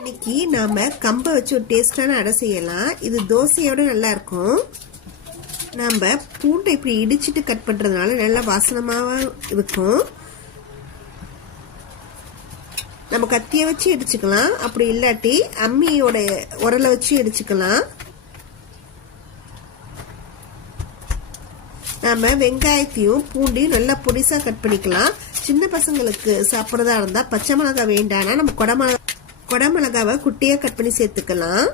இன்னைக்கு நாம கம்பை வச்சு ஒரு டேஸ்டான அடை செய்யலாம். இது தோசையோட நல்லா இருக்கும். நாம பூண்டை இப்படி இடிச்சிட்டு கட் பண்றதுனால நல்லா வாசனமாவா இருக்கும். நம்ம கத்தியை வச்சு இடிச்சுக்கலாம், அப்படி இல்லாட்டி அம்மியோட உரலை வச்சு இடிச்சுக்கலாம். நாம வெங்காயத்தையும் பூண்டையும் நல்லா பொடிசா கட் பண்ணிக்கலாம். சின்ன பசங்களுக்கு சாப்பிட்றதா இருந்தா பச்சை மிளகாய் வேண்டாம்னா நம்ம கொடமிளகாவை குட்டியா கட் பண்ணி சேர்த்துக்கலாம்.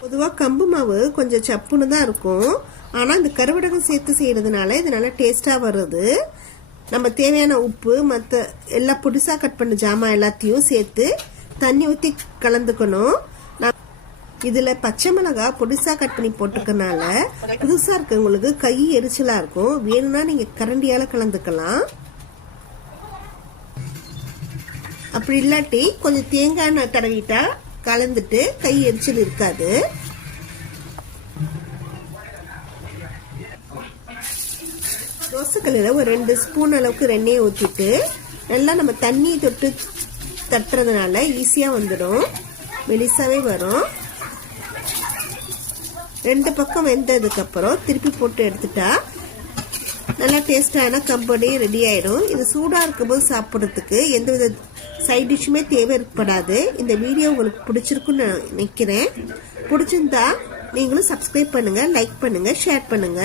பொதுவாக கம்பு மாவு கொஞ்சம் சப்புன்னு தான் இருக்கும். ஆனால் இந்த கருவடகம் சேர்த்து செய்யறதுனால இது நல்லா டேஸ்டாக வருது. நம்ம தேவையான உப்பு மற்ற எல்லா புதுசாக கட் பண்ண ஜாமான் எல்லாத்தையும் சேர்த்து தண்ணி ஊற்றி கலந்துக்கணும். இதில் பச்சை மிளகாய் புதுசாக கட் பண்ணி போட்டுக்கனால புதுசாக இருக்கவங்களுக்கு கை எரிச்சலாக இருக்கும். வேணும்னா நீங்கள் கரண்டியால் கலந்துக்கலாம். அப்படி இல்லாட்டி கொஞ்சம் தேங்காய் எண்ணெய் தடவிட்டா கலந்துட்டு கை எரிச்சல் இருக்காது. தோசைக்கல்லில் ஒரு 2 ஸ்பூன் அளவுக்கு எண்ணெயை ஊற்றிட்டு நல்லா நம்ம தண்ணி தொட்டு தட்டுறதுனால ஈஸியாக வந்துடும், மெலிசாவே வரும். 2 பக்கம் வெந்ததுக்கு அப்புறம் திருப்பி போட்டு எடுத்துட்டா நல்லா டேஸ்டான கம்பெனி ரெடி ஆயிடும். இது சூடாக இருக்கும்போது சாப்பிட்றதுக்கு எந்தவித சைட் டிஷ்ஷுமே தேவைப்படாது. இந்த வீடியோ உங்களுக்கு பிடிச்சிருக்குன்னு நான் நினைக்கிறேன். பிடிச்சிருந்தா நீங்களும் சப்ஸ்கிரைப் பண்ணுங்க, லைக் பண்ணுங்க, ஷேர் பண்ணுங்க.